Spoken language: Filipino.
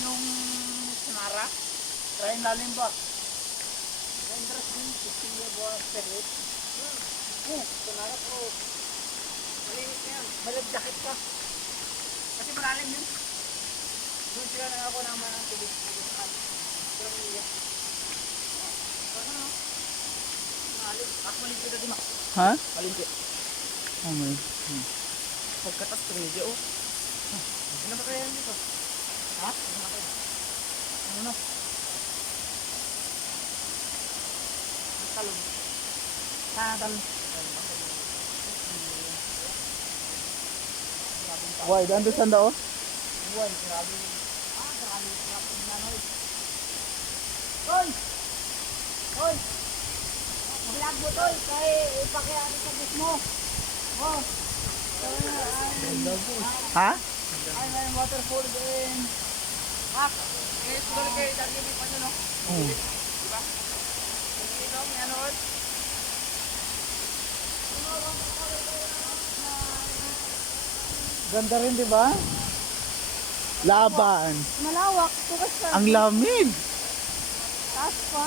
yung Sinara. Try lalim ba? Dangerous din, 15 year boy spirit. Sinara pro. Malinis na yan. Malag jacket ka. Kasi malalim yun. Doon sila na ako naman ang tubig. Pero maniyak. Malim. Ako malimpi ka din. Ha? Malimpi. Oh my. Pagkatas tumigil oh. Ano ba kaya dito? Ha? Ano ba kaya? Ano na? Talong. Talong. Why? Dando saan daw? Buwan, grabe. Grabe. Grabe na no. Hoy! Hoy! Mag-vlog mo to, kaya ipakiari sa bus mo. Oh. Ha? Ay, may waterfall din. Hak. Eh, siguro kayo dali pa nyo, no? Diba? Ito, may ano, Ganda rin, di ba? Laban. malawak. Tukas Ang lamig. taas pa.